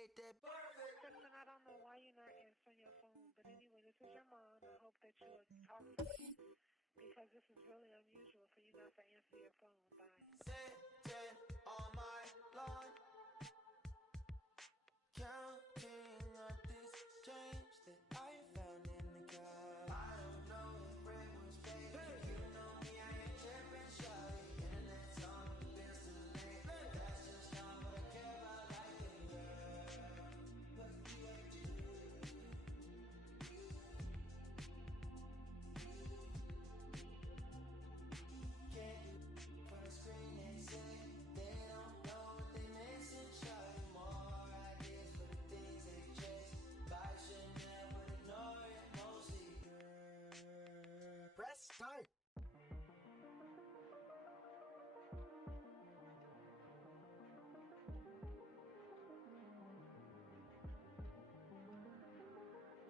Kristen, I don't know why you're not answering your phone, but anyway, this is your mom. I hope that you will talk to me because this is really unusual for you not to answer your phone. Bye. Sitting on my lawn, counting up this change that I found in the car. I don't know if it was fake. You know me, I ain't tripping, shawty. Internet's on, but the bill's too late. That's just not what I care about, like a girl. But you ain't you. Can't do from the screen, they say. They don't know what they missing, shawty. More ideas for the things they chase. Buy Chanel, but ignore it, mostly girl. Press start.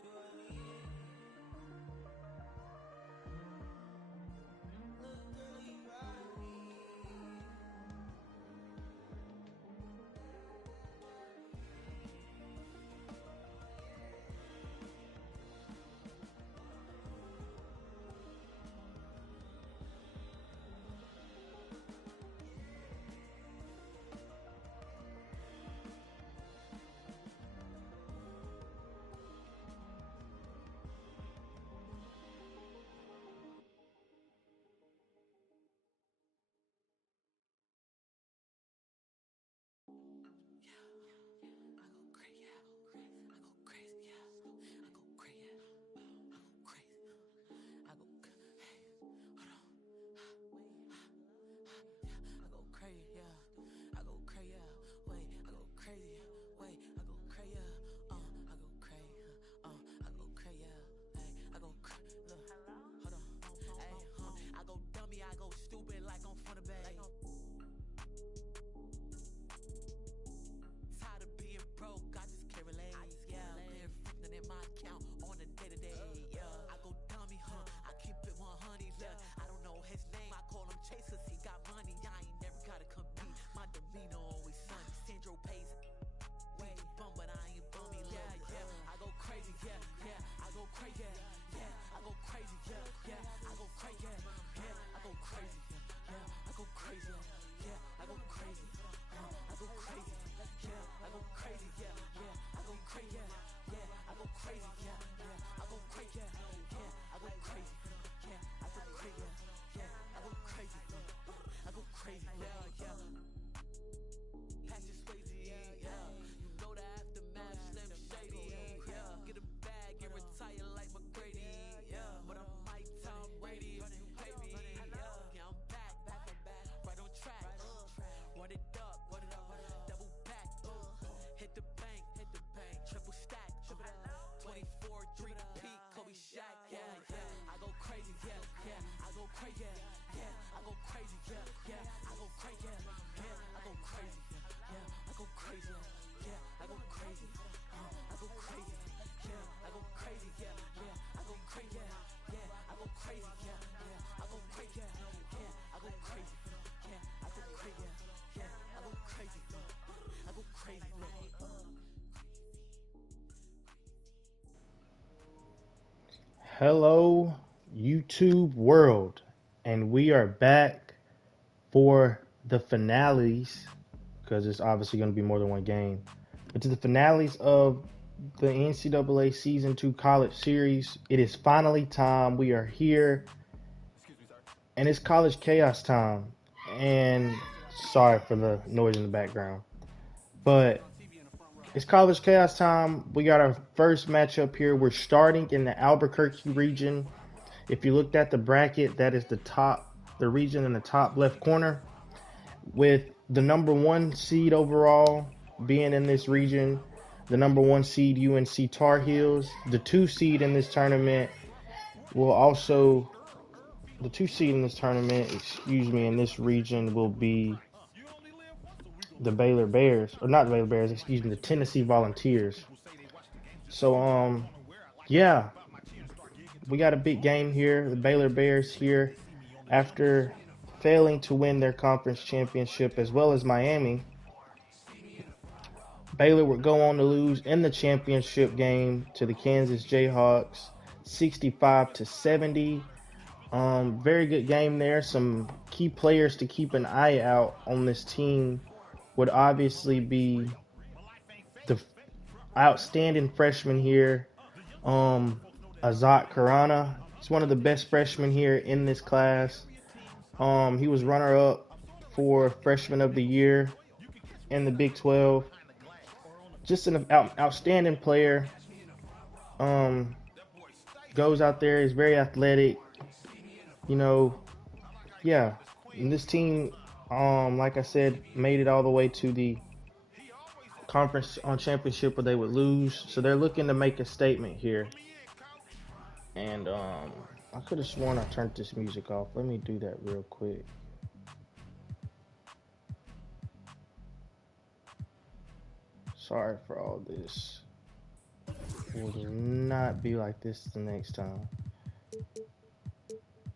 Do I need it? Look, girl, you ride me. Hello, YouTube world, and we are back for the finales because it's obviously going to be more than one game. But to the finales of the NCAA Season 2 College Series, it is finally time. We are here, and it's college chaos time. And sorry for the noise in the background, but it's college chaos time. We got our first matchup here. We're starting in the Albuquerque region. If you looked at the bracket, that is the region in the top left corner, with the number one seed overall being in this region, the number one seed UNC Tarheels. The two seed in this tournament, in this region will be the Baylor Bears, or not the Baylor Bears, excuse me, the Tennessee Volunteers. So, yeah, we got a big game here. The Baylor Bears here, after failing to win their conference championship, as well as Miami, Baylor would go on to lose in the championship game to the Kansas Jayhawks, 65-70. Very good game there. Some key players to keep an eye out on this team would obviously be the outstanding freshman here, Azat Karana. He's one of the best freshmen here in this class. He was runner-up for Freshman of the Year in the Big 12. Just an outstanding player. Goes out there, is very athletic. You know, yeah. And this team, like I said, made it all the way to the conference on championship where they would lose. So they're looking to make a statement here. And I could have sworn I turned this music off. Let me do that real quick. Sorry for all this. It will not be like this the next time.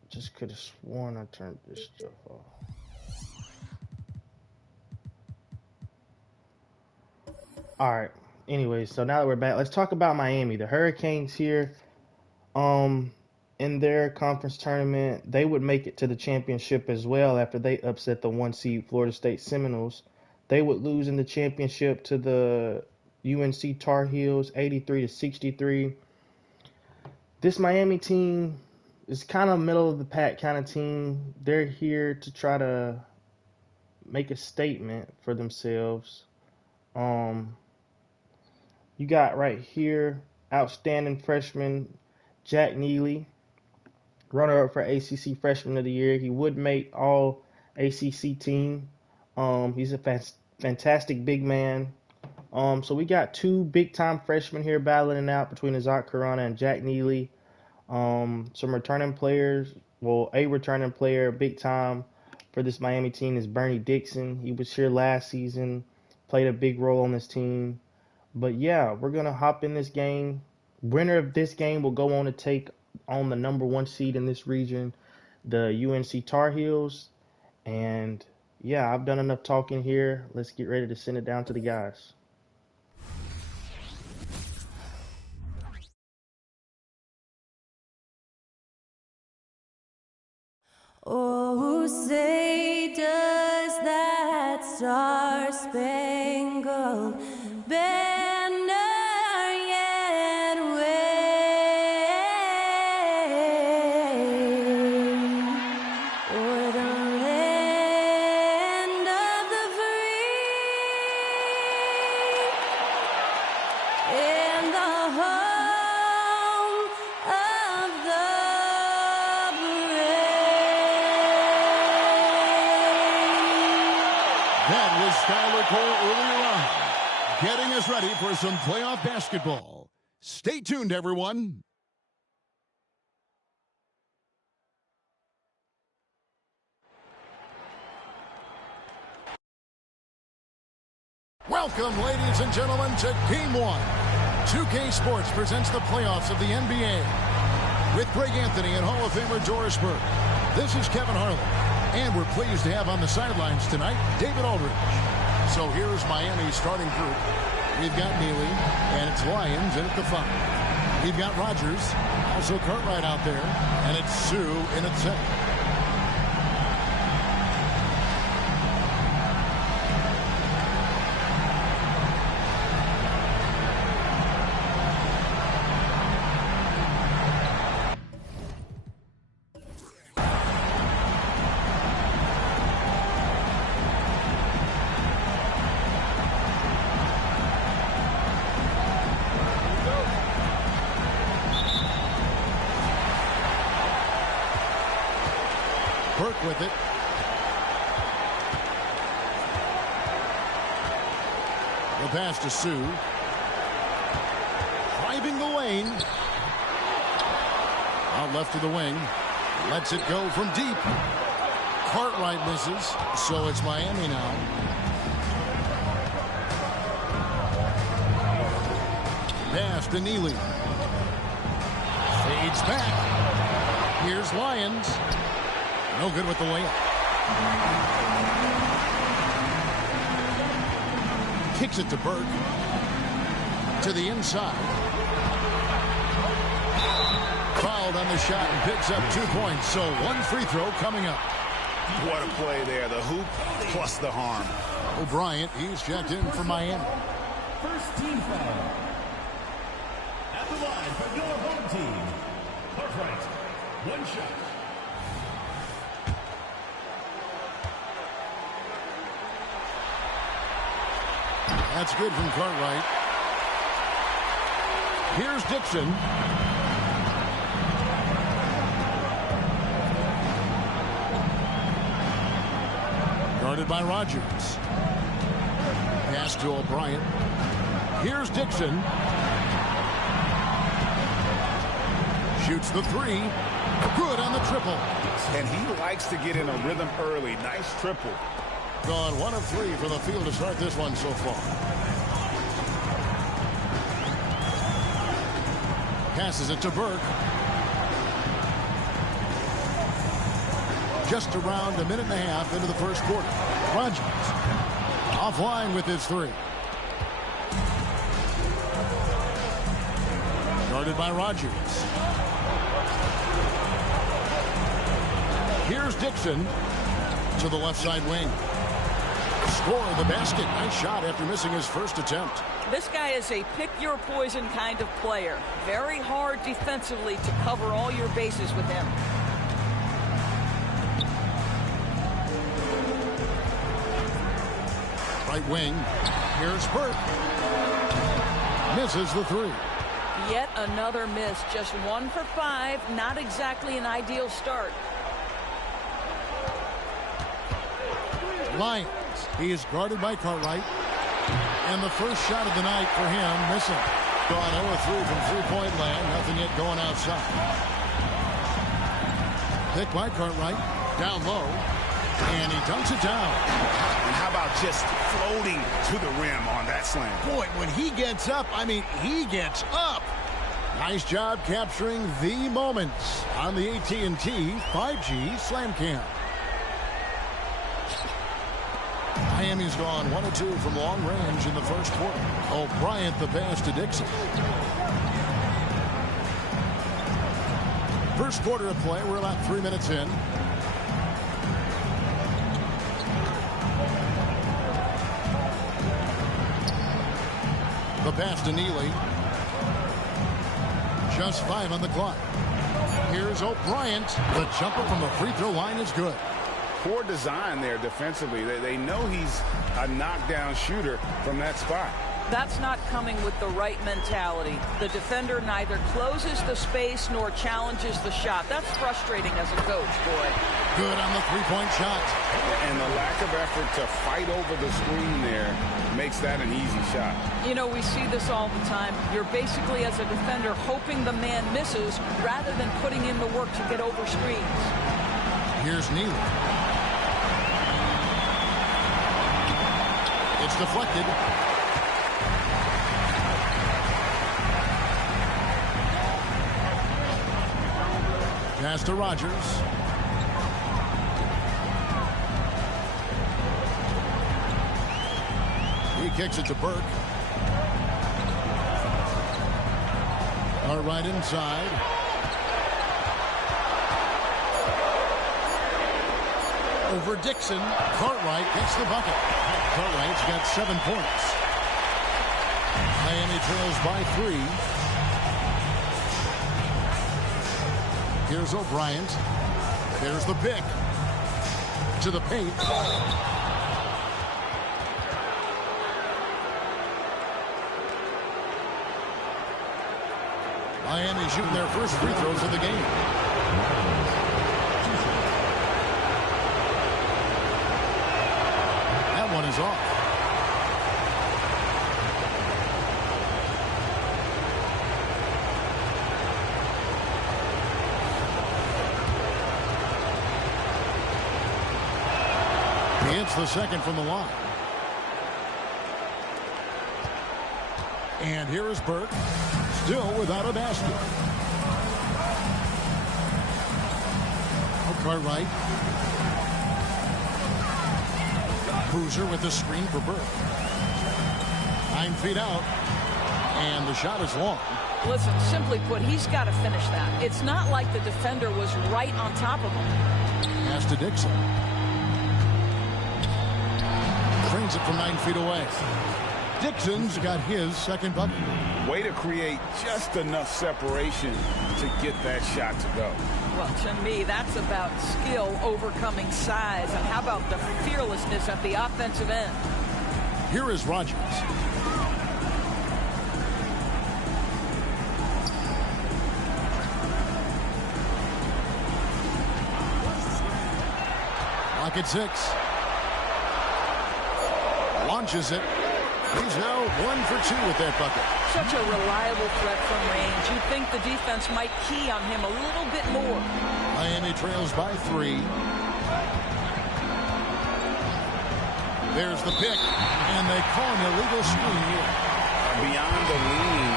Just could have sworn I turned this stuff off. Alright. Anyways, so now that we're back, let's talk about Miami. The Hurricanes here, in their conference tournament, they would make it to the championship as well after they upset the 1 seed Florida State Seminoles. They would lose in the championship to the UNC Tarheels, 83-63. This Miami team is kind of middle of the pack kind of team. They're here to try to make a statement for themselves. You got right here outstanding freshman Jack Neely, runner-up for ACC Freshman of the Year. He would make all ACC team. He's a fantastic big man. So we got two big-time freshmen here battling it out between Azat Karana and Jack Neely. Some returning players. Well, a returning player, big time for this Miami team is Bernie Dixon. He was here last season, played a big role on this team. But yeah, we're going to hop in this game. Winner of this game will go on to take on the number 1 seed in this region, the UNC Tarheels. And yeah, I've done enough talking here. Let's get ready to send it down to the guys. Oh, say does that star-spangled banner yet wave o'er the land of the free and the home of the Skylar Cole earlier on, getting us ready for some playoff basketball. Stay tuned, everyone. Welcome, ladies and gentlemen, to Game 1. 2K Sports presents the playoffs of the NBA. With Greg Anthony and Hall of Famer Doris Burke, this is Kevin Harlan. And we're pleased to have on the sidelines tonight, David Aldridge. So here's Miami's starting group. We've got Neely, and it's Lyons in at the 5. We've got Rogers, also Cartwright out there, and it's Sue in at 7. Burke with it. The pass to Sue. Driving the lane. Out left to the wing. Lets it go from deep. Cartwright misses, so it's Miami now. Pass to Neely. Fades back. Here's Lyons. No good with the layup. kicks it to Burke. To the inside. Fouled on the shot and picks up 2 points. So 1 free throw coming up. What a play there. The hoop plus the harm. O'Brien, he's checked in for Miami. First team foul. At the line for your home team. Cartwright, 1 shot. That's good from Cartwright. Here's Dixon. Guarded by Rogers. Pass to O'Brien. Here's Dixon. Shoots the 3. Good on the triple. And he likes to get in a rhythm early. Nice triple. Gone 1 of 3 for the field to start this one so far. Passes it to Burke. Just around a minute and a half into the first quarter. Rogers offline with his 3. Guarded by Rogers. Here's Dixon to the left side wing. Score the basket. Nice shot after missing his first attempt. This guy is a pick-your-poison kind of player. Very hard defensively to cover all your bases with him. Right wing. Here's Burke. Misses the 3. Yet another miss. Just 1 for 5. Not exactly an ideal start. Lyons. He is guarded by Cartwright. And the first shot of the night for him, missing. Gone 0-3 from three-point land. Nothing yet going outside. Pick by Cartwright. Down low. And he dunks it down. And how about just floating to the rim on that slam? Boy, when he gets up, I mean, he gets up. Nice job capturing the moments on the AT&T 5G Slam Cam. Miami's gone 1 of 2 from long range in the first quarter. O'Brien the pass to Dixon. First quarter of play. We're about 3 minutes in. The pass to Neely. Just 5 on the clock. Here's O'Brien. The jumper from the free throw line is good. Poor design there defensively. They know he's a knockdown shooter from that spot. That's not coming with the right mentality. The defender neither closes the space nor challenges the shot. That's frustrating as a coach, boy. Good on the three-point shot. And the lack of effort to fight over the screen there makes that an easy shot. You know, we see this all the time. You're basically, as a defender, hoping the man misses rather than putting in the work to get over screens. Here's Neely. It's deflected. Pass to Rogers. He kicks it to Burke. All right inside. Over Dixon. Cartwright gets the bucket. Cartwright's got 7 points. Miami trails by 3. Here's O'Brien. There's the pick. To the paint. Miami shooting their first free throws of the game. That one is off. He hits the second from the line. And here is Burke. Still without a basket. Cartwright. Boozer with the screen for Burke. 9 feet out. And the shot is long. Listen, simply put, he's got to finish that. It's not like the defender was right on top of him. Pass to Dixon. Trains it from 9 feet away. Dixon's got his second bucket. Way to create just enough separation to get that shot to go. Well, to me, that's about skill overcoming size. And how about the fearlessness at the offensive end? Here is Rogers. Lock at 6. Launches it. He's now 1 for 2 with that bucket. Such a reliable threat from range. You'd think the defense might key on him a little bit more. Miami trails by 3. There's the pick, and they call an illegal screen here. Beyond the lean,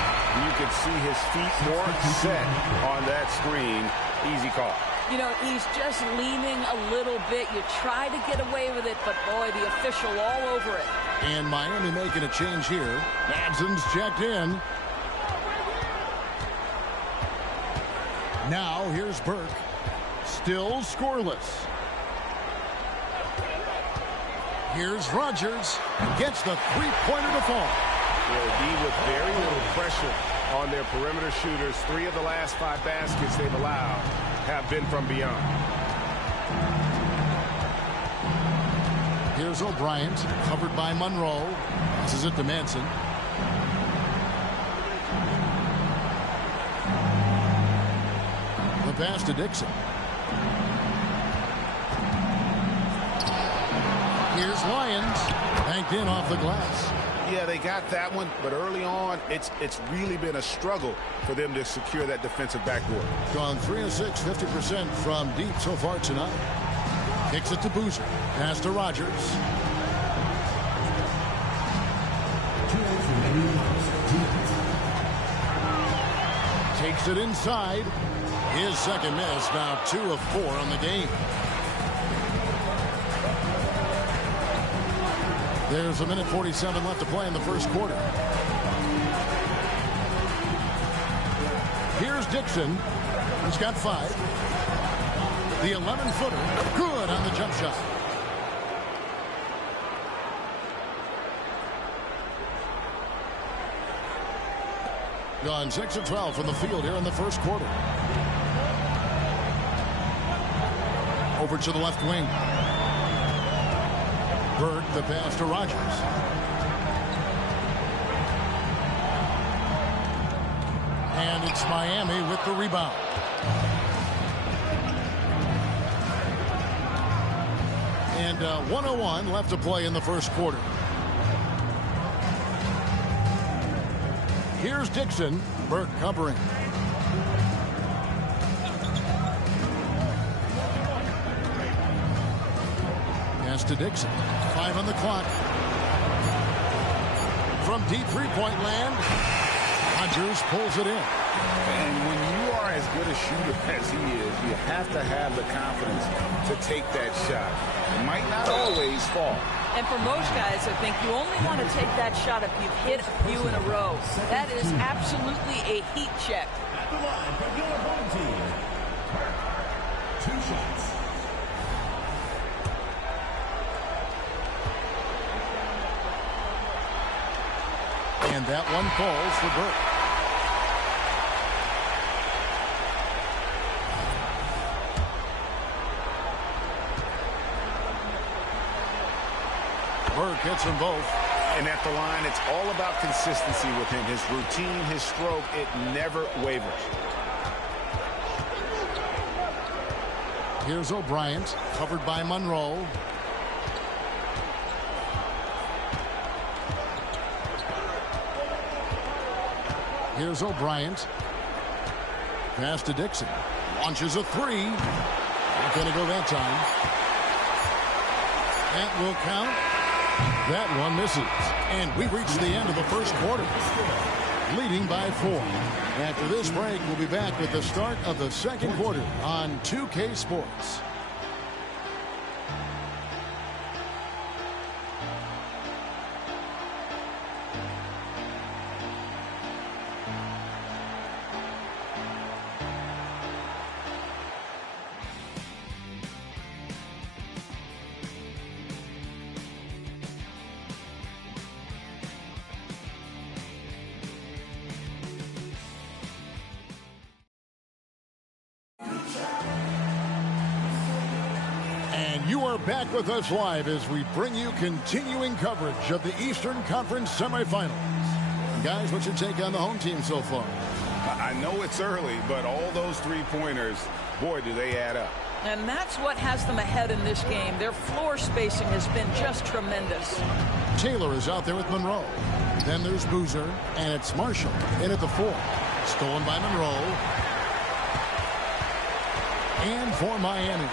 you could see his feet weren't set on that screen. Easy call. You know, he's just leaning a little bit. You try to get away with it, but boy, the official all over it. And Miami making a change here. Madson's checked in. Now here's Burke. Still scoreless. Here's Rogers. Gets the three-pointer to fall. Will be with very little pressure on their perimeter shooters. 3 of the last 5 baskets they've allowed have been from beyond. Here's O'Brien, covered by Monroe. This is it to Manson. The pass to Dixon. Here's Lyons, banked in off the glass. Yeah, they got that one, but early on, it's really been a struggle for them to secure that defensive backboard. Gone 3 of 6, 50% from deep so far tonight. Kicks it to Boozer. Pass to Rogers. Takes it inside. His second miss, now 2 of 4 on the game. There's 1:47 left to play in the first quarter. Here's Dixon. He's got 5. The 11-footer. Good on the jump shot. Gone 6 of 12 from the field here in the first quarter. Over to the left wing. Burke, the pass to Rogers. And it's Miami with the rebound. And 1:01 left to play in the first quarter. Here's Dixon. Burke covering. Pass to Dixon. 5 on the clock. From deep three-point land, Rogers pulls it in. And when you are as good a shooter as he is, you have to have the confidence to take that shot. It might not always fall. And for most guys, I think you only want to take that shot if you've hit a few in a row. That is absolutely a heat check. At the line for your home team. 2 shots. And that one falls for Burke. Burke hits them both. And at the line, it's all about consistency with him. His routine, his stroke, it never wavers. Here's O'Brien, covered by Monroe. Here's O'Brien. Pass to Dixon. Launches a 3. Not going to go that time. That will count. That one misses. And we reach the end of the first quarter, leading by 4. After this break, we'll be back with the start of the second quarter on 2K Sports. You are back with us live as we bring you continuing coverage of the Eastern Conference semifinals. Guys, what's your take on the home team so far? I know it's early, but all those three-pointers, boy, do they add up. And that's what has them ahead in this game. Their floor spacing has been just tremendous. Taylor is out there with Monroe. Then there's Boozer, and it's Marshall in at the 4. Stolen by Monroe. And for Miami,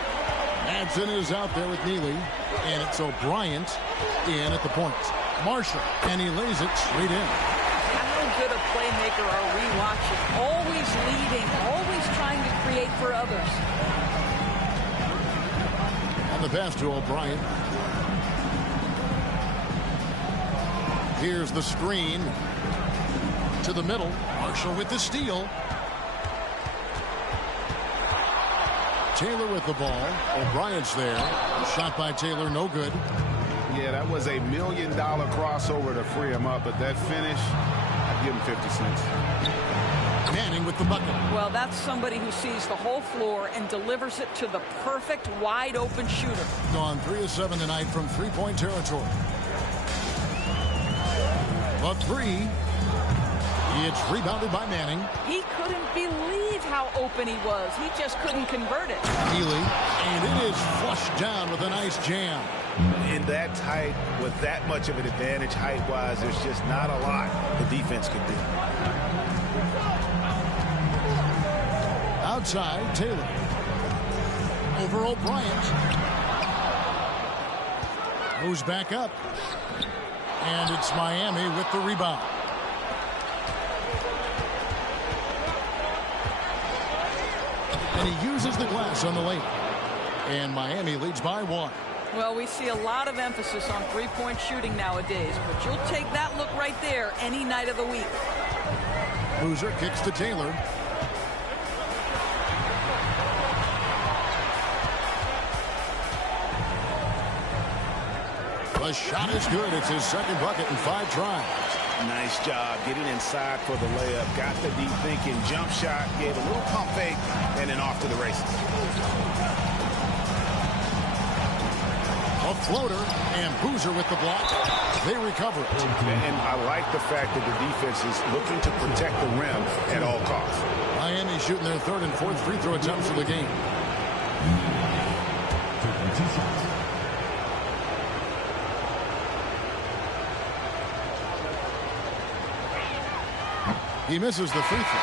Madsen is out there with Neely, and it's O'Brien in at the point. Marshall, and he lays it straight in. How good a playmaker are we watching? Always leading, always trying to create for others. On the pass to O'Brien. Here's the screen to the middle. Marshall with the steal. Taylor with the ball. O'Brien's there. Shot by Taylor, no good. Yeah, that was $1 million crossover to free him up, but that finish, I'd give him 50 cents. Manning with the bucket. Well, that's somebody who sees the whole floor and delivers it to the perfect wide open shooter. Gone 3 of 7 tonight from three-point territory. A 3. It's rebounded by Manning. He couldn't believe how open he was. He just couldn't convert it. Neely, and it is flushed down with a nice jam. In that tight, with that much of an advantage height-wise, there's just not a lot the defense can do. Outside, Taylor. Over O'Brien. Goes back up. And it's Miami with the rebound. And he uses the glass on the lane. And Miami leads by 1. Well, we see a lot of emphasis on three-point shooting nowadays, but you'll take that look right there any night of the week. Boozer kicks to Taylor. The shot is good. It's his second bucket in 5 tries. Nice job getting inside for the layup. Got the deep thinking jump shot, gave a little pump fake, and then off to the races. A floater, and Boozer with the block. They recover it. And I like the fact that the defense is looking to protect the rim at all costs. Miami shooting their 3rd and 4th free throw attempts of the game. He misses the free throw.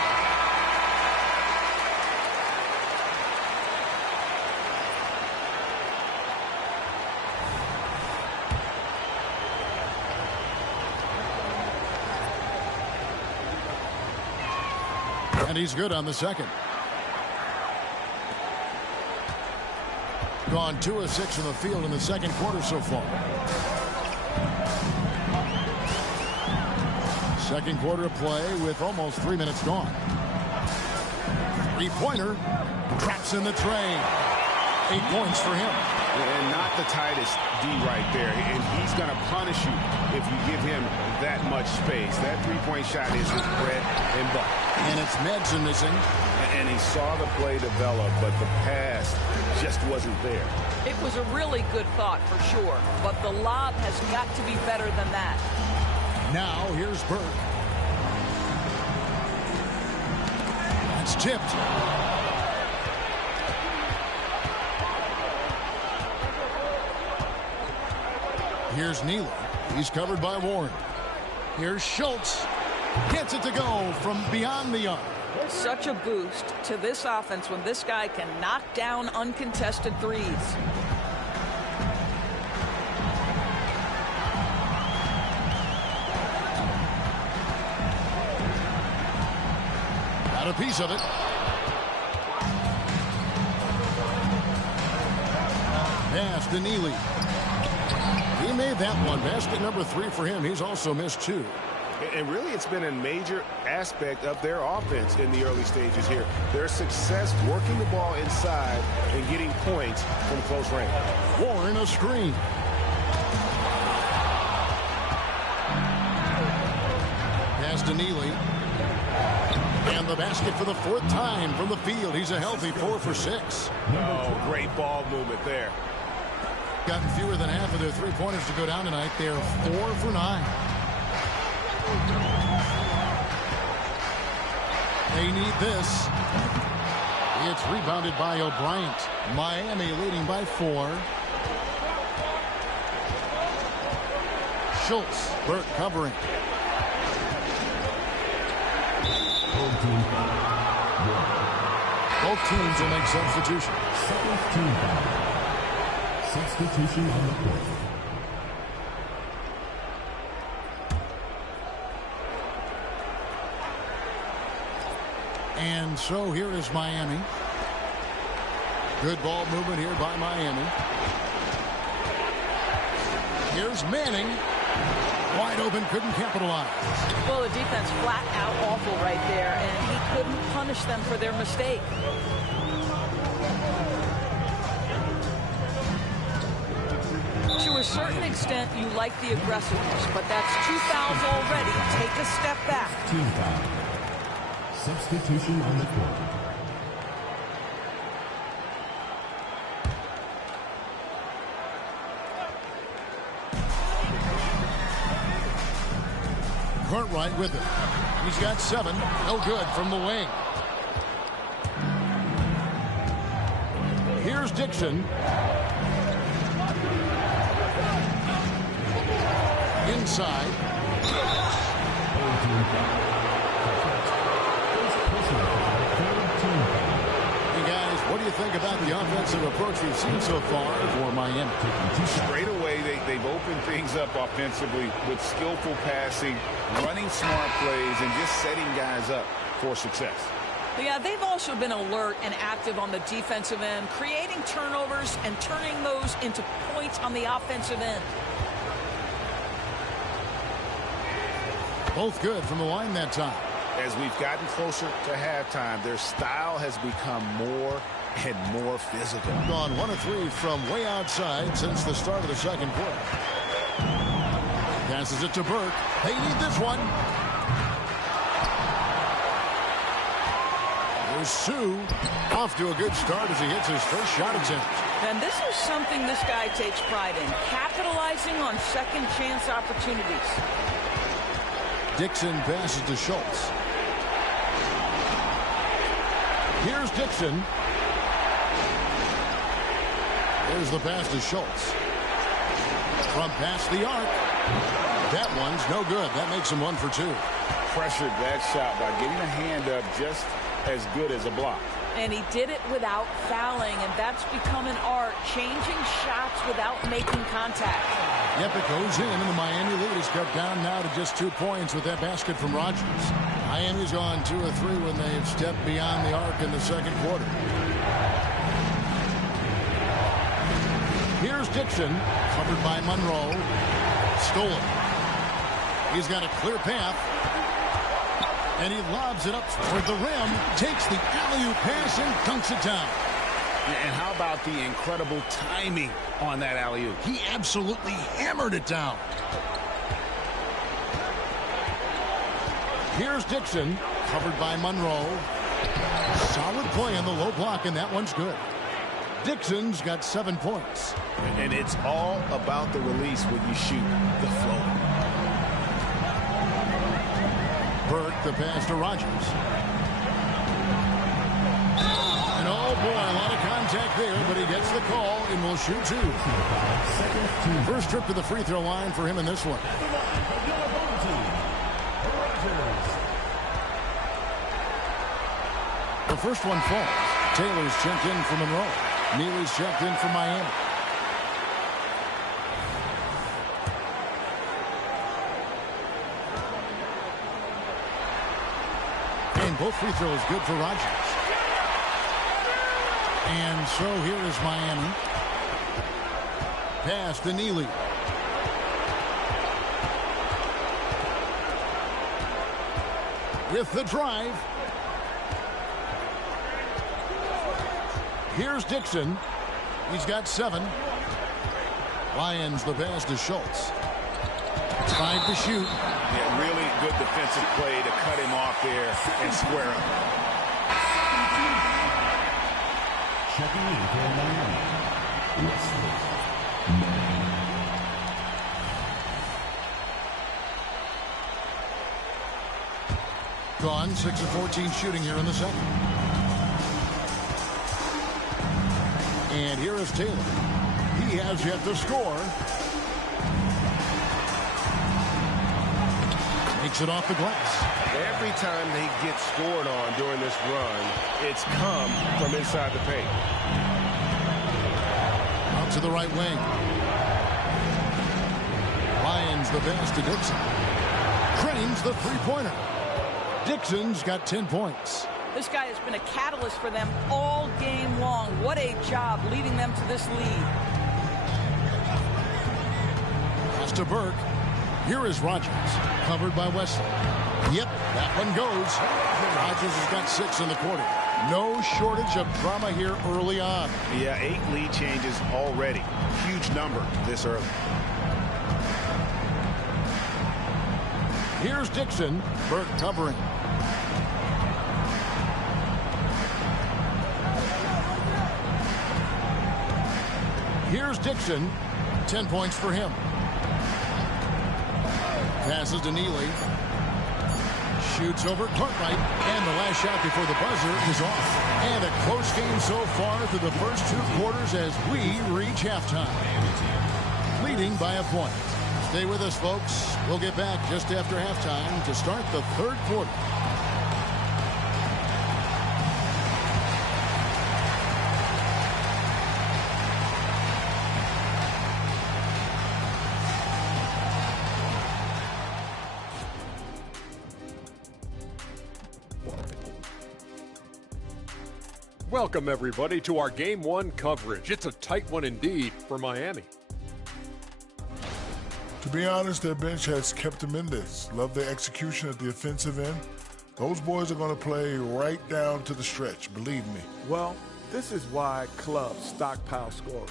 And he's good on the second. Gone 2 of 6 in the field in the second quarter so far. Second quarter of play with almost 3 minutes gone. Three-pointer. Traps in the tray. 8 points for him. And not the tightest D right there. And he's going to punish you if you give him that much space. That three-point shot is his bread and butter. And it's Madsen missing. And he saw the play develop, but the pass just wasn't there. It was a really good thought for sure, but the lob has got to be better than that. Now here's Burke. It's tipped. Here's Neely. He's covered by Warren. Here's Schultz. Gets it to go from beyond the arc. Such a boost to this offense when this guy can knock down uncontested threes. Got a piece of it. Pass to Neely. He made that one. Basket number 3 for him. He's also missed 2. And really, it's been a major aspect of their offense in the early stages here. Their success working the ball inside and getting points from close range. Warren a screen. Pass to Neely. And the basket for the 4th time from the field. He's a healthy 4 for 6. Oh, great ball movement there. Gotten fewer than half of their three-pointers to go down tonight. They're 4 for 9. They need this. It's rebounded by O'Brien. Miami leading by 4. Schultz, Burke covering. Both teams will make substitution. Substitution on the court. And so here is Miami. Good ball movement here by Miami. Here's Manning. Wide open, couldn't capitalize. Well, the defense flat out awful right there, and he couldn't punish them for their mistake. To a certain extent, you like the aggressiveness, but that's 2 fouls already. Take a step back. Team foul. Substitution on the court. Cartwright with it. He's got 7. No good from the wing. Here's Dixon. Inside. Hey guys, what do you think about the offensive approach we've seen so far for Miami? Straight away, they've opened things up offensively with skillful passing, running smart plays, and just setting guys up for success. Yeah, they've also been alert and active on the defensive end, creating turnovers and turning those into points on the offensive end. Both good from the line that time. As we've gotten closer to halftime, their style has become more and more physical. Gone 1 of 3 from way outside since the start of the second quarter. Passes it to Burke. They need this one. There's Sue off to a good start as he hits his first shot attempt. And this is something this guy takes pride in, capitalizing on second chance opportunities. Dixon passes to Schultz. Here's Dixon. There's the pass to Schultz. From past the arc. That one's no good. That makes him 1 for 2. Pressured that shot by getting a hand up just as good as a block. And he did it without fouling, and that's become an art, changing shots without making contact. Yep, it goes in, and the Miami lead is cut down now to just 2 points with that basket from Rogers. Miami's gone 2 of 3 when they've stepped beyond the arc in the second quarter. Here's Dixon, covered by Monroe. Stolen. He's got a clear path. And he lobs it up toward the rim, takes the alley-oop pass and dunks it down. And how about the incredible timing on that alley-oop? He absolutely hammered it down. Here's Dixon, covered by Monroe. Solid play in the low block, and that one's good. Dixon's got 7 points. And it's all about the release when you shoot the flow. Burke, the pass to Rogers. And oh boy, a lot of contact there, but he gets the call and will shoot 2. First trip to the free throw line for him in this one. The first one falls. Taylor's checked in for Monroe. Neely's checked in for Miami. And both free throws good for Rogers. And so here is Miami. Pass to Neely. With the drive. Here's Dixon. He's got 7. Lions the pass to Schultz. 5 to shoot. Yeah, really good defensive play to cut him off there and square up. Checking in for Miami. Gone, 6 of 14 shooting here in the second. And here is Taylor. He has yet to score. Makes it off the glass. Every time they get scored on during this run, it's come from inside the paint. Out to the right wing. Lions the pass to Dixon. Cranes the three-pointer. Dixon's got 10 points. This guy has been a catalyst for them all game long. What a job leading them to this lead. Pass to Burke. Here is Rogers, covered by Wesley. Yep, that one goes. Rogers has got 6 in the quarter. No shortage of drama here early on. Yeah, 8 lead changes already. Huge number this early. Here's Dixon. Burke covering. Here's Dixon. 10 points for him. Passes to Neely. Shoots over Cartwright. And the last shot before the buzzer is off. And a close game so far through the first 2 quarters as we reach halftime. Leading by a point. Stay with us, folks. We'll get back just after halftime to start the third quarter. Welcome, everybody, to our Game 1 coverage. It's a tight one indeed for Miami. To be honest, their bench has kept them in this. Love their execution at the offensive end. Those boys are going to play right down to the stretch, believe me. Well, this is why clubs stockpile scorers.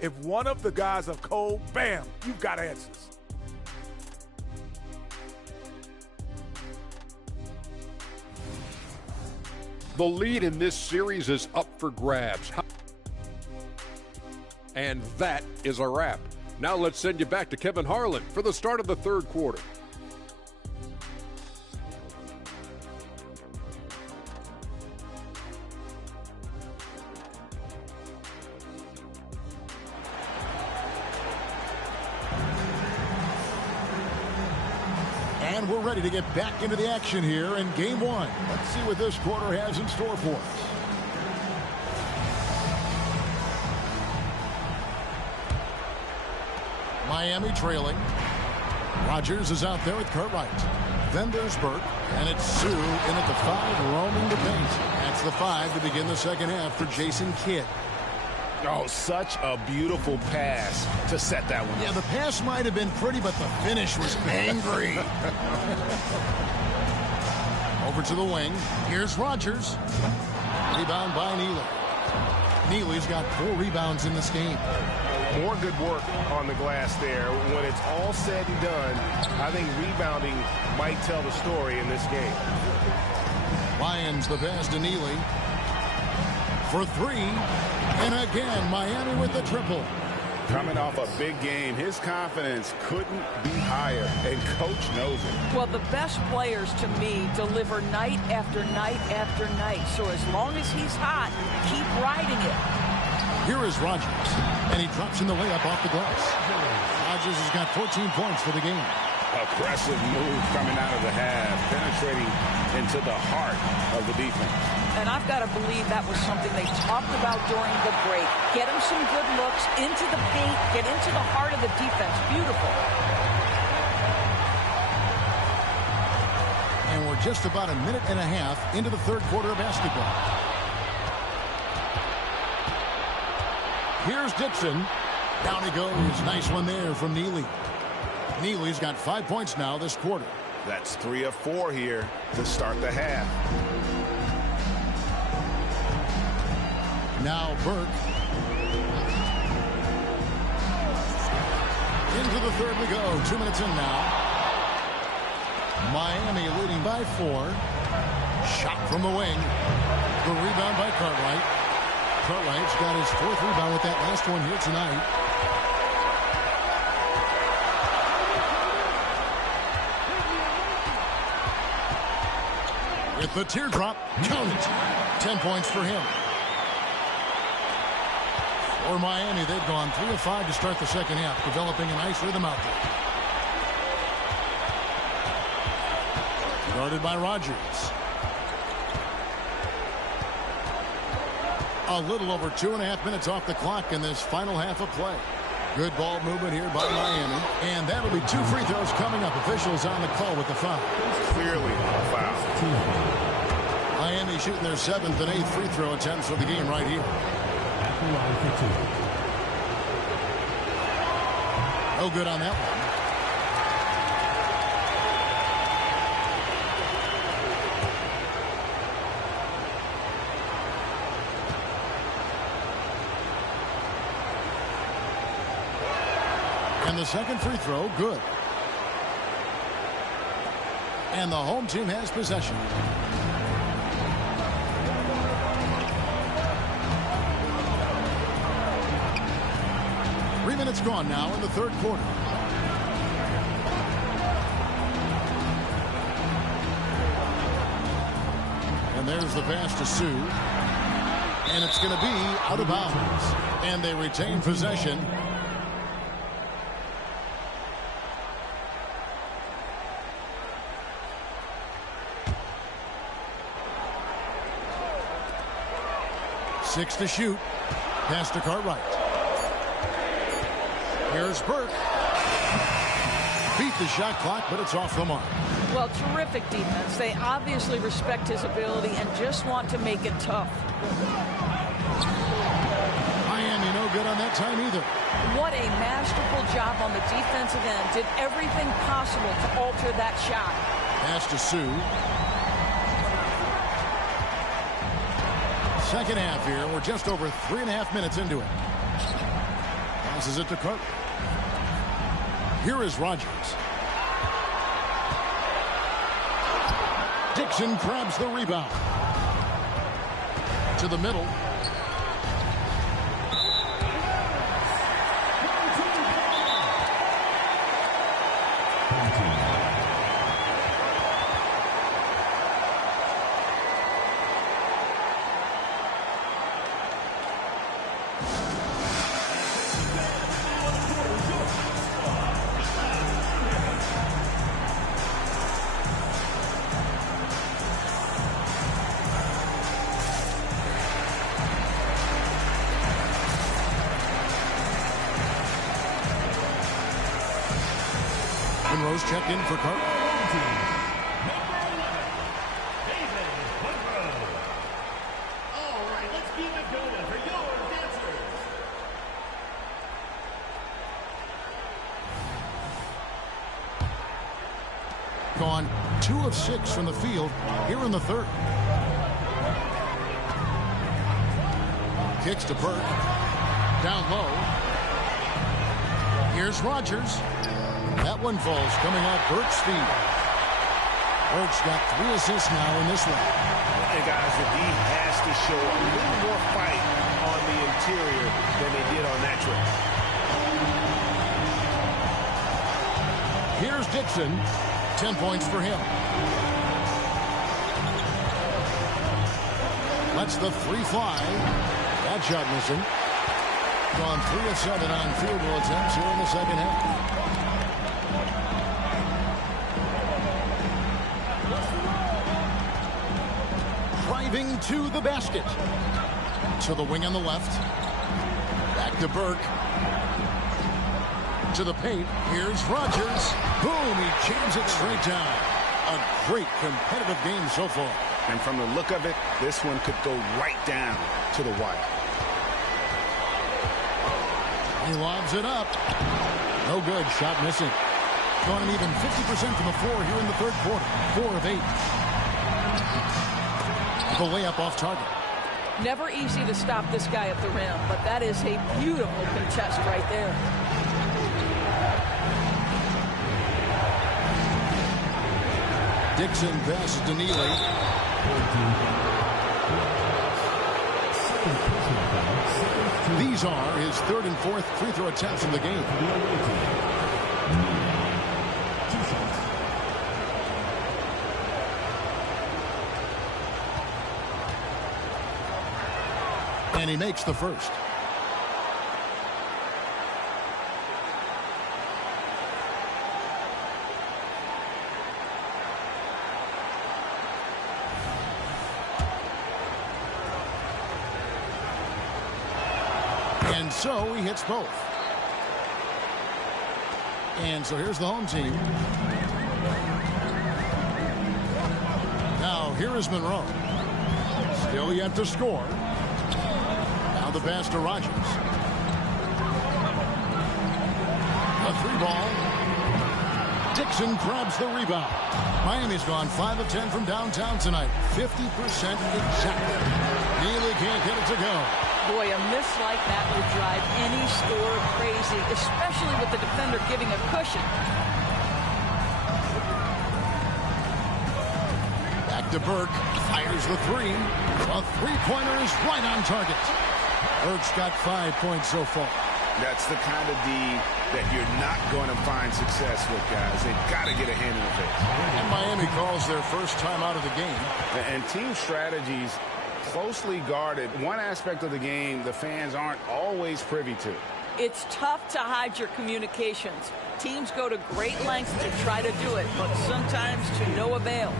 If one of the guys are cold, bam, you've got answers. The lead in this series is up for grabs. And that is a wrap. Now let's send you back to Kevin Harlan for the start of the third quarter. And we're ready to get back into the action here in Game 1. Let's see what this quarter has in store for us. Miami trailing. Rogers is out there with Cartwright. Then there's Burke, and it's Sue in at the 5, roaming the paint. That's the 5 to begin the second half for Jason Kidd. Oh, such a beautiful pass to set that one. Yeah, the pass might have been pretty, but the finish was angry. Over to the wing. Here's Rogers. Rebound by Neely. Neely's got 4 rebounds in this game. More good work on the glass there. When it's all said and done, I think rebounding might tell the story in this game. Lions the pass to Neely. For 3. And again, Miami with the triple. Coming off a big game, his confidence couldn't be higher, and Coach knows it. Well, the best players, to me, deliver night after night after night. So as long as he's hot, keep riding it. Here is Rogers, and he drops in the layup off the glass. Rogers has got 14 points for the game. Aggressive move coming out of the half, penetrating into the heart of the defense. And I've got to believe that was something they talked about during the break. Get him some good looks into the paint, get into the heart of the defense. Beautiful. And we're just about a minute and a half into the third quarter of basketball. Here's Dixon. Down he goes. Nice one there from Neely. Neely's got 5 points now this quarter. That's 3 of 4 here to start the half. Now Burke. Into the third we go. 2 minutes in now. Miami leading by 4. Shot from the wing. The rebound by Cartwright. Cartwright's got his 4th rebound with that last one here tonight. with the teardrop. Count it. 10 points for him. For Miami, they've gone 3 of 5 to start the second half, developing a nice rhythm out there. Guarded by Rogers. A little over 2.5 minutes off the clock in this final half of play. Good ball movement here by Miami. And that'll be 2 free throws coming up. Officials on the call with the foul. Clearly a foul. Miami shooting their 7th and 8th free throw attempts for the game right here. No good on that one. And the second free throw, good. And the home team has possession. Minutes gone now in the third quarter. And there's the pass to Sue. And it's going to be out of bounds. And they retain possession. Six to shoot. Pass to Cartwright. Here's Burke. Beat the shot clock, but it's off the mark. Well, terrific defense. They obviously respect his ability and just want to make it tough. Miami no good on that time either. What a masterful job on the defensive end. Did everything possible to alter that shot. Pass to Sue. Second half here. We're just over 3.5 minutes into it. Passes it to Cook. Here is Rogers. Dixon grabs the rebound. To the middle. Rose checked in for Carter. All right, let's keep it going for your dancers. Gone 2 of 6 from the field here in the third. Kicks to Burke. Down low. Here's Rogers. That one falls coming off Burke's feet. Burke's got 3 assists now in this one. And guys, the D has to show a little more fight on the interior than they did on that trip. Here's Dixon. 10 points for him. Lets the 3 fly. That shot missing. Gone 3 of 7 on field goal attempts here in the second half. Driving to the basket. To the wing on the left. Back to Burke. To the paint. Here's Rogers. Boom, he jams it straight down. A great competitive game so far. And from the look of it, this one could go right down to the wire. He lobs it up. No good. Shot missing. Gone an even 50% from the floor here in the third quarter. 4 of 8. The layup off target. Never easy to stop this guy at the rim, but that is a beautiful contest right there. Dixon passes to Neely. These are his 3rd and 4th free throw attempts in the game. And he makes the first. And so he hits both. And so here's the home team. Now here is Monroe. Still yet to score. Now the pass to Rogers. A 3-ball. Dixon grabs the rebound. Miami's gone 5 of 10 from downtown tonight. 50% exactly. Neely can't get it to go. Boy, a miss like that would drive any scorer crazy, especially with the defender giving a cushion. Back to Burke. Fires the 3. A 3-pointer is right on target. Burke's got 5 points so far. That's the kind of D that you're not going to find success with, guys. They've got to get a hand in the face. And Miami calls their first time out of the game. And team strategies closely guarded. One aspect of the game the fans aren't always privy to. It's tough to hide your communications. Teams go to great lengths to try to do it, but sometimes to no avail.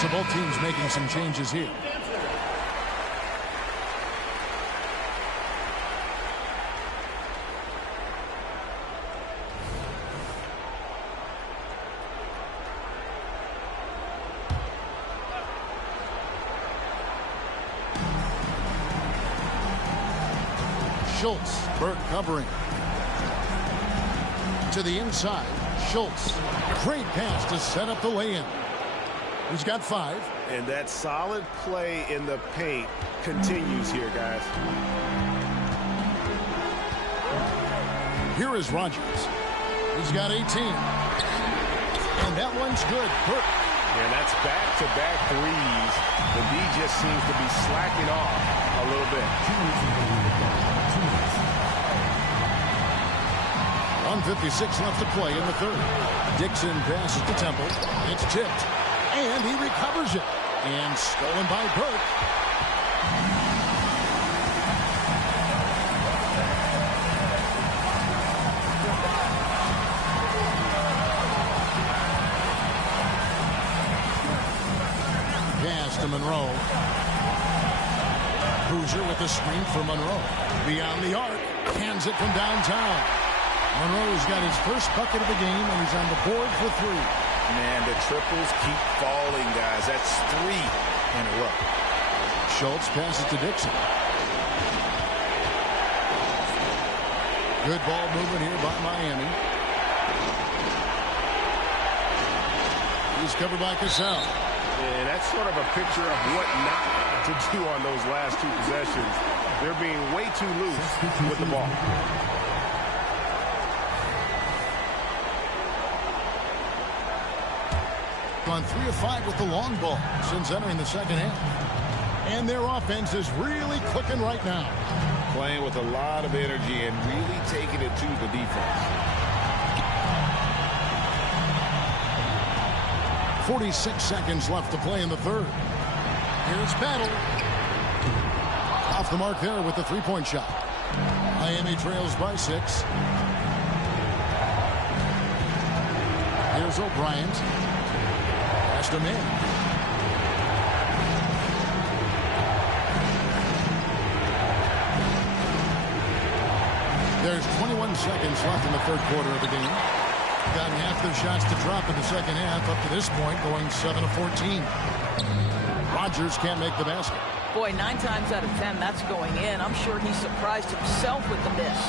So both teams making some changes here. Schultz, Burke covering. To the inside, Schultz. Great pass to set up the lay-in. He's got 5. And that solid play in the paint continues here, guys. Here is Rogers. He's got 18. And that one's good. Burke. And that's back-to-back threes. The D just seems to be slacking off a little bit. 1:56 left to play in the third. Dixon passes to Temple. It's tipped. And he recovers it. And stolen by Burke. Pass to Monroe. Hoosier with the screen for Monroe. Beyond the arc. Hands it from downtown. Monroe's got his first bucket of the game, and he's on the board for 3. Man, the triples keep falling, guys. That's 3 in a row. Schultz passes to Dixon. Good ball movement here by Miami. He's covered by Cassell. And that's sort of a picture of what not to do on those last 2 possessions. They're being way too loose with the ball. On 3 of 5 with the long ball since entering the second half. And their offense is really clicking right now. Playing with a lot of energy and really taking it to the defense. 46 seconds left to play in the third. Here's Battle. Off the mark there with the 3-point shot. Miami trails by 6. Here's O'Brien. Pass to Mann. There's 21 seconds left in the third quarter of the game. Got half their shots to drop in the second half. Up to this point, going 7 of 14. Rogers can't make the basket. Boy, 9 times out of 10, that's going in. I'm sure he surprised himself with the miss.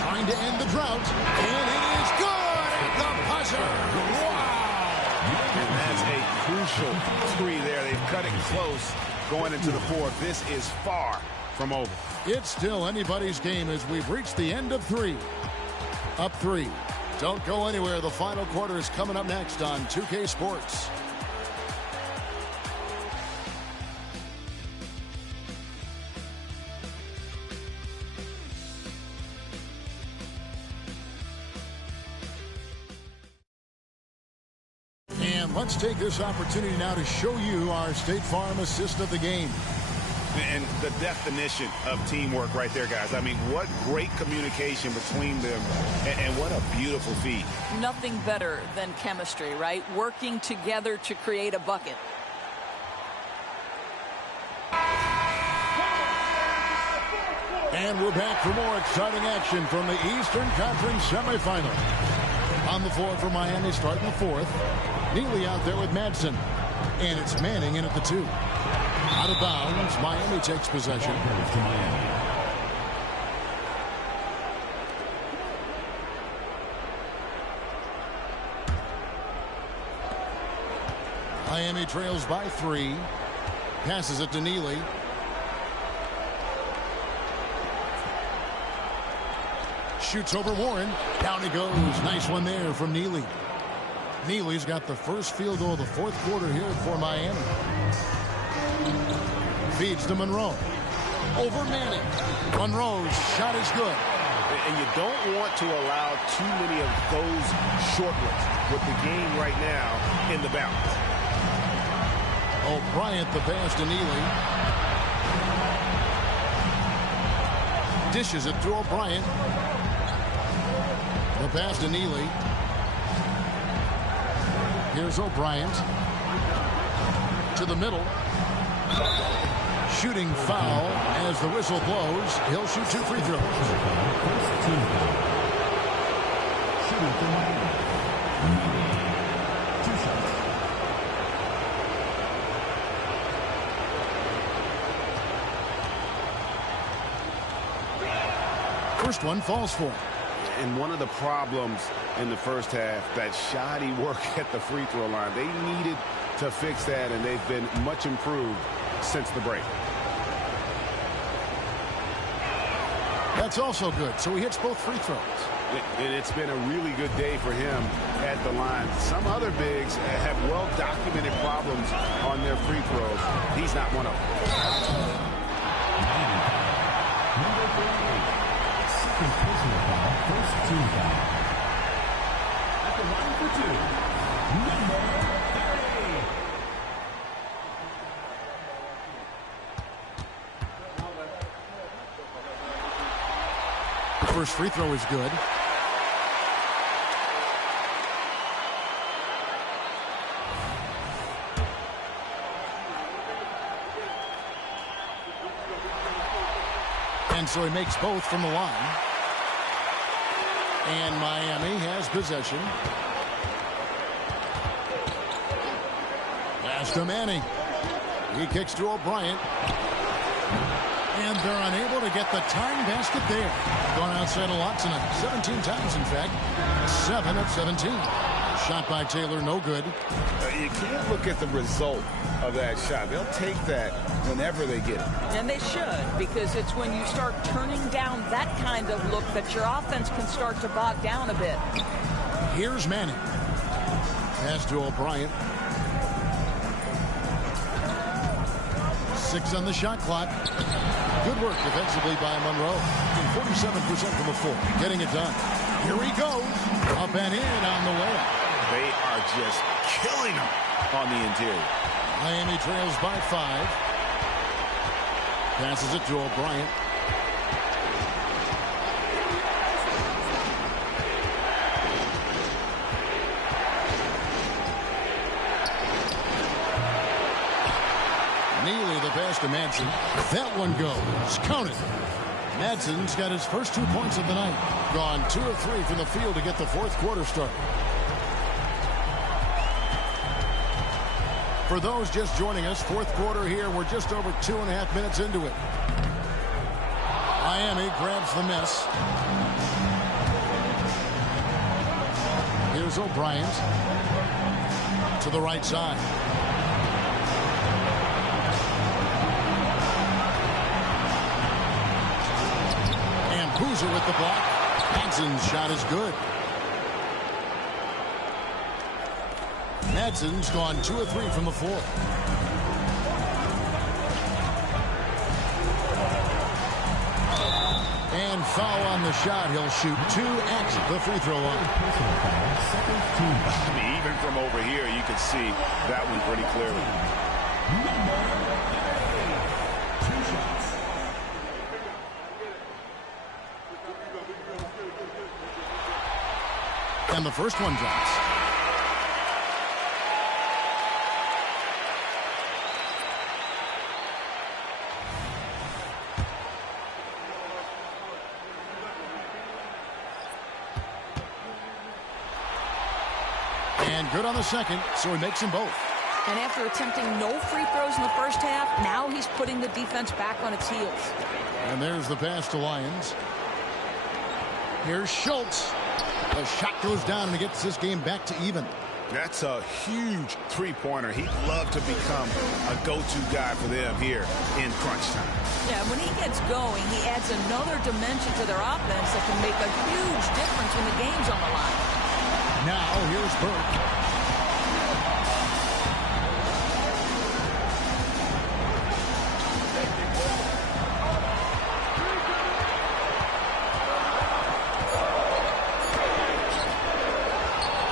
Trying to end the drought. And it is good at the buzzer. Wow. And that's a crucial 3 there. They've cut it close going into the fourth. This is far from over. It's still anybody's game as we've reached the end of 3. Up 3. Don't go anywhere. The final quarter is coming up next on 2K Sports. Let's take this opportunity now to show you our State Farm assist of the game. And the definition of teamwork right there, guys. I mean, what great communication between them, and what a beautiful feed. Nothing better than chemistry, right? Working together to create a bucket. And we're back for more exciting action from the Eastern Conference semifinal. On the floor for Miami starting the fourth. Neely out there with Madsen. And it's Manning in at the 2. Out of bounds, Miami takes possession. Miami trails by 3. Passes it to Neely. Shoots over Warren. Down he goes. Nice one there from Neely. Neely's got the first field goal of the fourth quarter here for Miami. Feeds to Monroe. Over Manning. Monroe's shot is good. And you don't want to allow too many of those short ones with the game right now in the balance. O'Brien the pass to Neely. Dishes it to O'Brien. The pass to Neely. Here's O'Brien. To the middle. Shooting foul as the whistle blows. He'll shoot 2 free throws. Shooting for Miami. 2 shots. First one falls for him. And one of the problems in the first half, that shoddy work at the free throw line. They needed to fix that, and they've been much improved since the break. That's also good. So he hits both free throws. And it's been a really good day for him at the line. Some other bigs have well-documented problems on their free throws. He's not one of them. Number 38. Second personal foul. First team foul. At the line for 2. Number 30. First free throw is good. And so he makes both from the line. And Miami has possession. Pass to Manning. He kicks to O'Brien. And they're unable to get the tying basket there. Gone outside a lot tonight. 17 times, in fact. 7 of 17. Shot by Taylor, no good. You can't look at the result of that shot. They'll take that whenever they get it. And they should, because it's when you start turning down that kind of look that your offense can start to bog down a bit. Here's Manning. Pass to O'Brien. 6 on the shot clock. Good work defensively by Monroe. 47% from the floor. Getting it done. Here he goes. Up and in on the way. They are just killing them on the interior. Miami trails by 5. Passes it to O'Brien. Neely the pass to Madsen. That one goes. Count it. Madsen's got his first 2 points of the night. Gone 2 of 3 from the field to get the fourth quarter started. For those just joining us, fourth quarter here. We're just over 2.5 minutes into it. Miami grabs the miss. Here's O'Brien to the right side. And Boozer with the block. Madsen's shot is good. Madsen's gone 2 of 3 from the floor. And foul on the shot. He'll shoot 2 at the free throw line. I mean, even from over here, you can see that one pretty clearly. And the first one drops. And good on the second, so he makes them both. And after attempting no free throws in the first half, now he's putting the defense back on its heels. And there's the pass to Lyons. Here's Schultz. The shot goes down and it gets this game back to even. That's a huge three-pointer. He'd love to become a go-to guy for them here in crunch time. Yeah, when he gets going, he adds another dimension to their offense that can make a huge difference when the game's on the line. Now, here's Burke.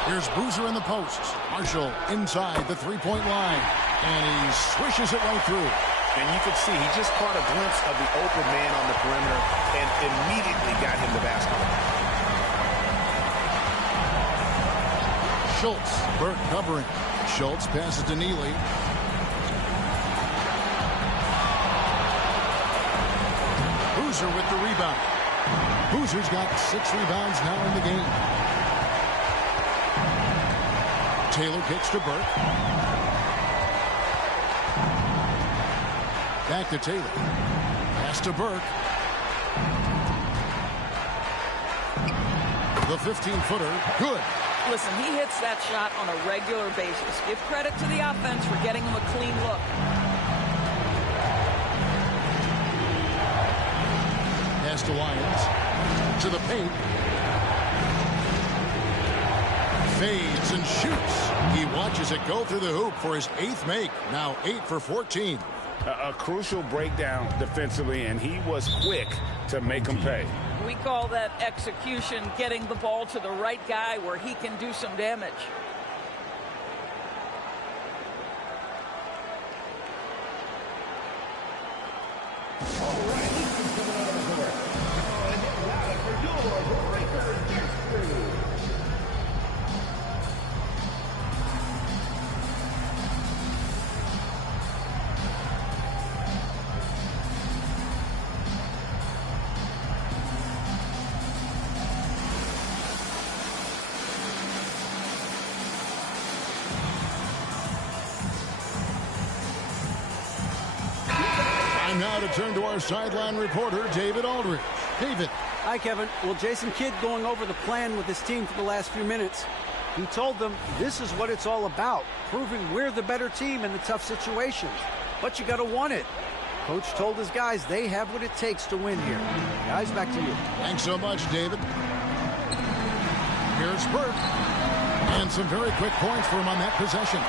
Here's Boozer in the post. Marshall inside the three-point line. And he swishes it right through. And you can see he just caught a glimpse of the open man on the perimeter and immediately got him the basketball. Schultz, Burke covering. Schultz passes to Neely. Boozer with the rebound. Boozer's got 6 rebounds now in the game. Taylor kicks to Burke. Back to Taylor. Pass to Burke. The 15-footer, good. Listen, he hits that shot on a regular basis. Give credit to the offense for getting him a clean look. Pass to Lyons. To the paint. Fades and shoots. He watches it go through the hoop for his 8th make. Now 8 for 14. A crucial breakdown defensively, and he was quick to make him pay. We call that execution, getting the ball to the right guy where he can do some damage. Now to turn to our sideline reporter, David Aldridge. David. Hi, Kevin. Well, Jason Kidd going over the plan with his team for the last few minutes. He told them this is what it's all about, proving we're the better team in the tough situations. But you got to want it. Coach told his guys they have what it takes to win here. Guys, back to you. Thanks so much, David. Here's Burke. And some very quick points for him on that possession.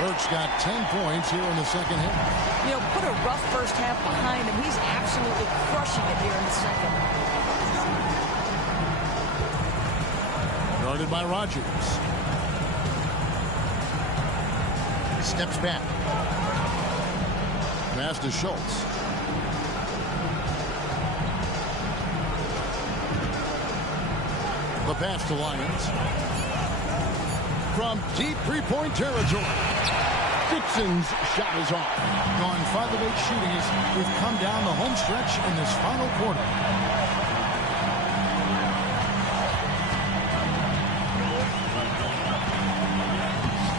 Burke's got 10 points here in the second half. You know, put a rough first half behind him. He's absolutely crushing it here in the second. Guarded by Rogers. Steps back. Pass to Schultz. The pass to Lyons. From deep three-point territory. Dixon's shot is off. Gone 5 of 8 shooting as we've come down the home stretch in this final quarter.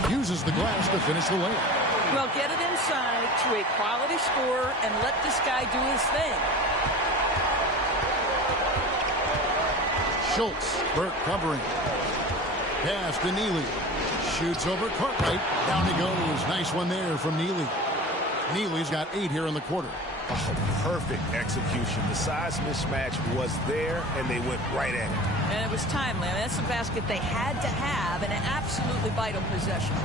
Uses the glass to finish the layup. Well, get it inside to a quality scorer and let this guy do his thing. Schultz, Burke covering. Pass to Neely. Shoots over Cartwright. Down he goes. Nice one there from Neely. Neely's got 8 here in the quarter. Oh, perfect execution. The size mismatch was there, and they went right at it. And it was timely. I mean, that's a basket they had to have in an absolutely vital possession.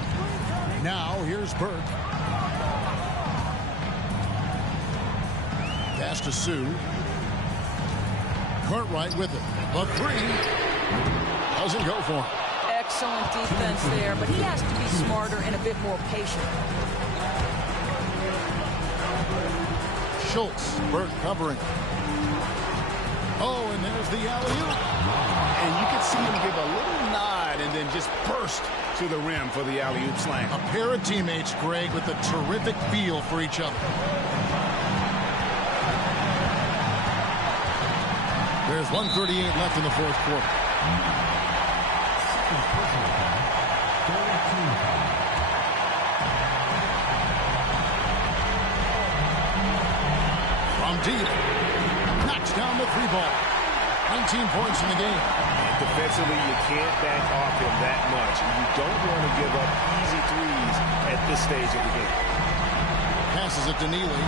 Now, here's Burke. Pass to Sue. Cartwright with it. The three doesn't go for him. Excellent defense there, but he has to be smarter and a bit more patient. Schultz, Burke covering. Oh, and there's the alley-oop. And you can see him give a little nod and then just burst to the rim for the alley-oop slam. A pair of teammates, Greg, with a terrific feel for each other. There's 1:38 left in the fourth quarter. From deep, knocks down the three ball. 19 points in the game. Defensively, you can't back off him that much. You don't want to give up easy threes at this stage of the game. Passes it to Neely.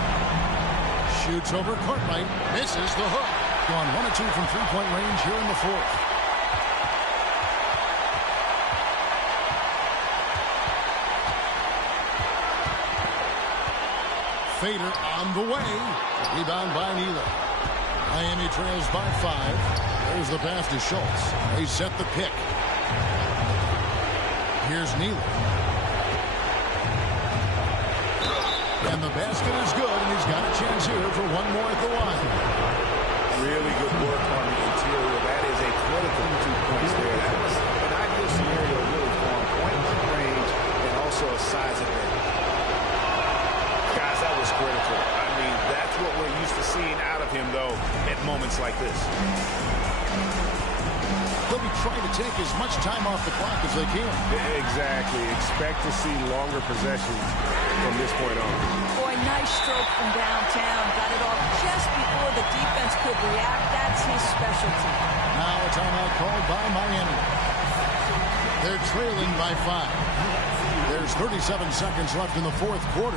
Shoots over Cartwright. Misses the hook. Gone 1 of 2 from three-point range here in the fourth. Fader on the way. Rebound by Neely. Miami trails by 5. There's the pass to Schultz. They set the pick. Here's Neely. And the basket is good, and he's got a chance here for one more at the line. Really good work on the interior. That is a critical 2 points there. That was an ideal scenario really for him. Point range and also a size advantage. Guys, that was critical. I mean, that's what we're used to seeing out of him, though, at moments like this. They'll be trying to take as much time off the clock as they can. Exactly. Expect to see longer possessions from this point on. Boy, nice stroke from downtown. Got it off just before the defense could react. That's his specialty. Now a timeout called by Miami. They're trailing by 5. There's 37 seconds left in the fourth quarter.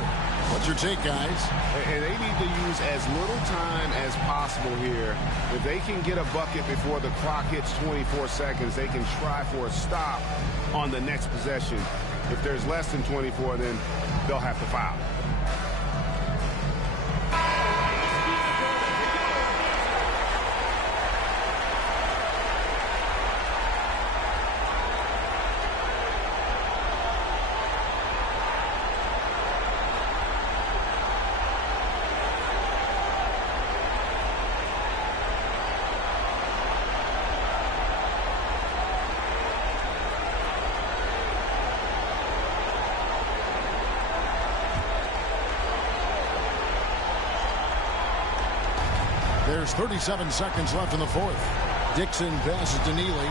What's your take, guys? And they need to use as little time as possible here. If they can get a bucket before the clock hits 24 seconds, they can try for a stop on the next possession. If there's less than 24, then they'll have to foul. There's 37 seconds left in the fourth. Dixon passes to Neely.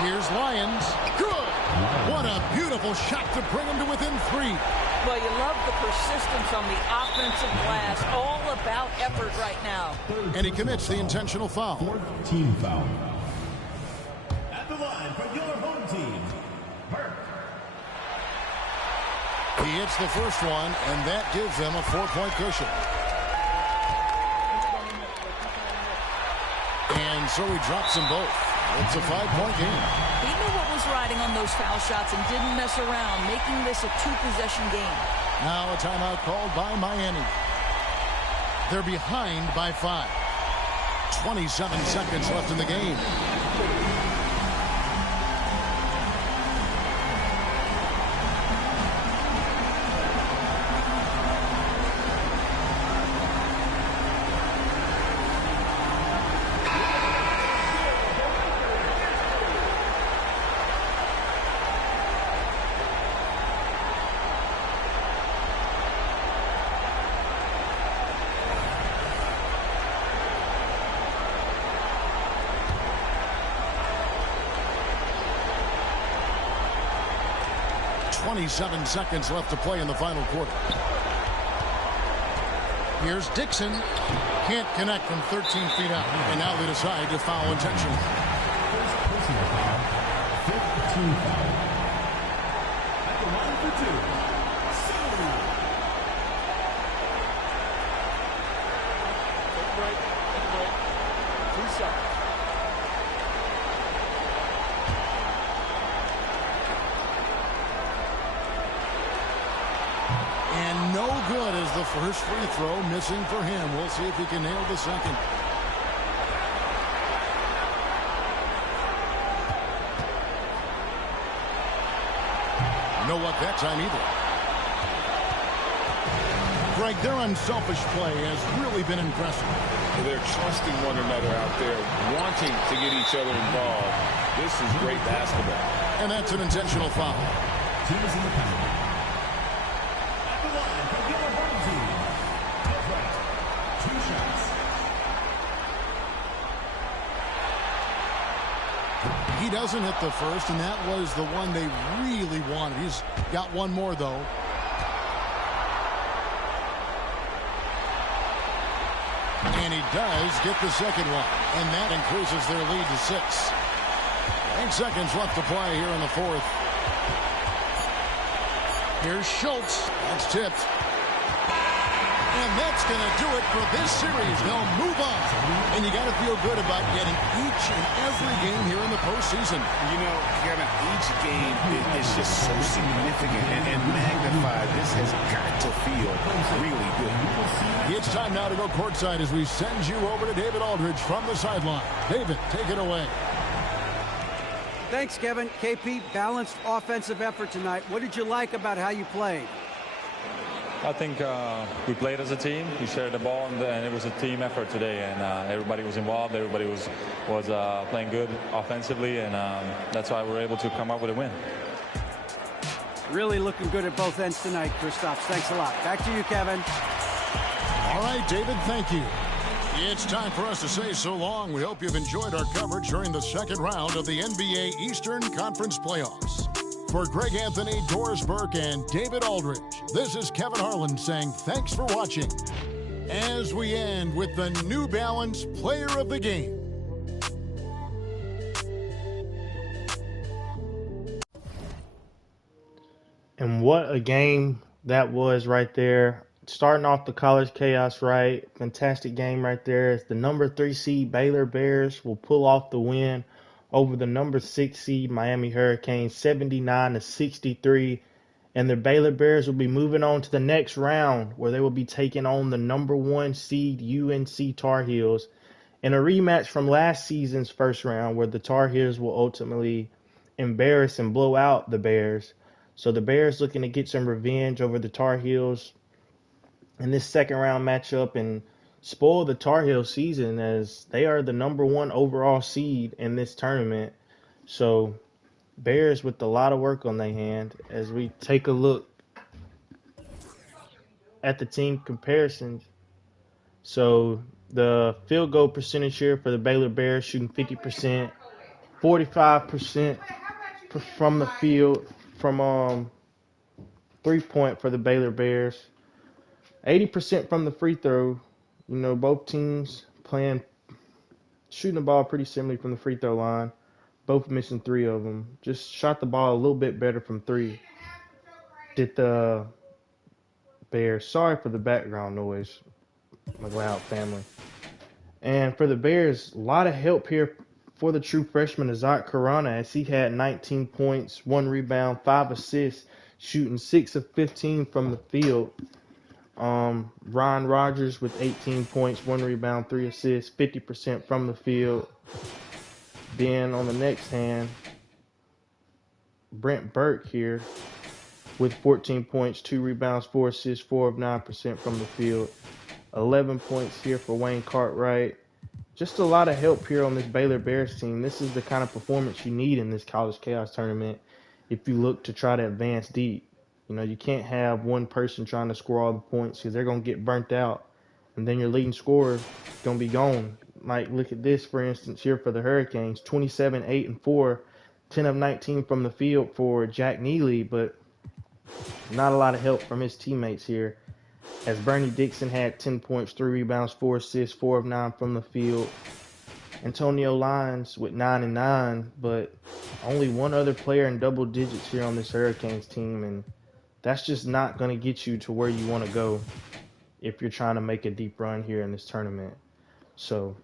Here's Lyons. Good! What a beautiful shot to bring him to within 3. Well, you love the persistence on the offensive glass. All about effort right now. And he commits the intentional foul. Fourth team foul. At the line for your home team, Burke. He hits the first one, and that gives them a 4-point cushion. And so he drops them both. It's a 5-point game. He knew what was riding on those foul shots and didn't mess around, making this a 2-possession game. Now a timeout called by Miami. They're behind by 5. 27 seconds left in the game. Seven seconds left to play in the final quarter. Here's Dixon. Can't connect from 13 feet out. And now they decide to foul intentionally. First personal foul. Fifth team foul. At the line for 2. Right. 2 seconds. No good as the first free throw missing for him. We'll see if he can nail the second. No luck that time either. Greg, their unselfish play has really been impressive. They're trusting one another out there, wanting to get each other involved. This is great basketball. And that's an intentional foul. Teams in the penalty. At the line for the home team. Upright. 2 shots. He doesn't hit the first, and that was the one they really wanted. He's got one more, though. And he does get the second one, and that increases their lead to 6. 8 seconds left to play here in the fourth. Here's Schultz. That's tipped. And that's going to do it for this series. They'll move on. And you got to feel good about getting each and every game here in the postseason. You know, Kevin, each game is just so significant and magnified. This has got to feel really good. It's time now to go courtside as we send you over to David Aldridge from the sideline. David, take it away. Thanks, Kevin. KP, balanced offensive effort tonight. What did you like about how you played? I think we played as a team. We shared the ball, and it was a team effort today. And everybody was involved. Everybody was playing good offensively, and that's why we were able to come up with a win. Really looking good at both ends tonight, Kristaps. Thanks a lot. Back to you, Kevin. All right, David, thank you. It's time for us to say so long. We hope you've enjoyed our coverage during the second round of the NBA Eastern Conference Playoffs. For Greg Anthony, Doris Burke, and David Aldridge, this is Kevin Harlan saying thanks for watching as we end with the New Balance Player of the Game. And what a game that was right there. Starting off the college chaos right. Fantastic game right there. It's the number 3 seed Baylor Bears will pull off the win over the number 6 seed Miami Hurricanes, 79-63. And the Baylor Bears will be moving on to the next round where they will be taking on the number 1 seed UNC Tarheels in a rematch from last season's first round where the Tar Heels will ultimately embarrass and blow out the Bears. So the Bears looking to get some revenge over the Tar Heels in this second round matchup and spoil the Tar Heel season as they are the number 1 overall seed in this tournament. So Bears with a lot of work on their hand as we take a look at the team comparisons. So the field goal percentage here for the Baylor Bears shooting 50%, 45% from the field from 3-point for the Baylor Bears, 80% from the free throw. You know, both teams shooting the ball pretty similarly from the free throw line. Both missing 3 of them. Just shot the ball a little bit better from 3. Did the Bears. Sorry for the background noise. My loud family. And for the Bears, a lot of help here for the true freshman Azat Karana as he had 19 points, 1 rebound, 5 assists, shooting 6 of 15 from the field. Ron Rogers with 18 points, 1 rebound, 3 assists, 50% from the field. Then on the next hand, Brent Burke here with 14 points, 2 rebounds, 4 assists, 4 of 9% from the field. 11 points here for Wayne Cartwright. Just a lot of help here on this Baylor Bears team. This is the kind of performance you need in this College Chaos tournament if you look to try to advance deep. You know, you can't have one person trying to score all the points because they're going to get burnt out. And then your leading scorer is going to be gone. Like, look at this, for instance, here for the Hurricanes. 27, 8, and 4. 10 of 19 from the field for Jack Neely, but not a lot of help from his teammates here. As Bernie Dixon had 10 points, 3 rebounds, 4 assists, 4 of 9 from the field. Antonio Lyons with 9 and 9, but only one other player in double digits here on this Hurricanes team, and that's just not going to get you to where you want to go if you're trying to make a deep run here in this tournament. So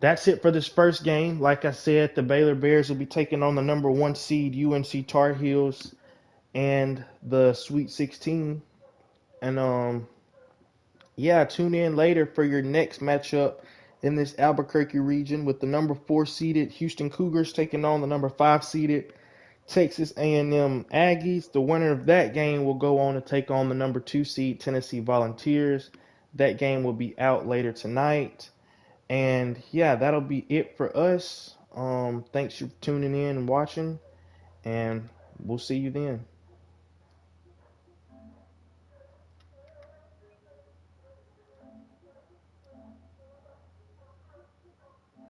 that's it for this first game. Like I said, the Baylor Bears will be taking on the number 1 seed UNC Tar Heels and the Sweet 16 And yeah, tune in later for your next matchup in this Albuquerque region with the number 4 seeded Houston Cougars taking on the number 5 seeded Texas A&M Aggies. The winner of that game will go on to take on the number 2 seed Tennessee Volunteers. That game will be out later tonight. And yeah, that'll be it for us. Thanks for tuning in and watching, and we'll see you then.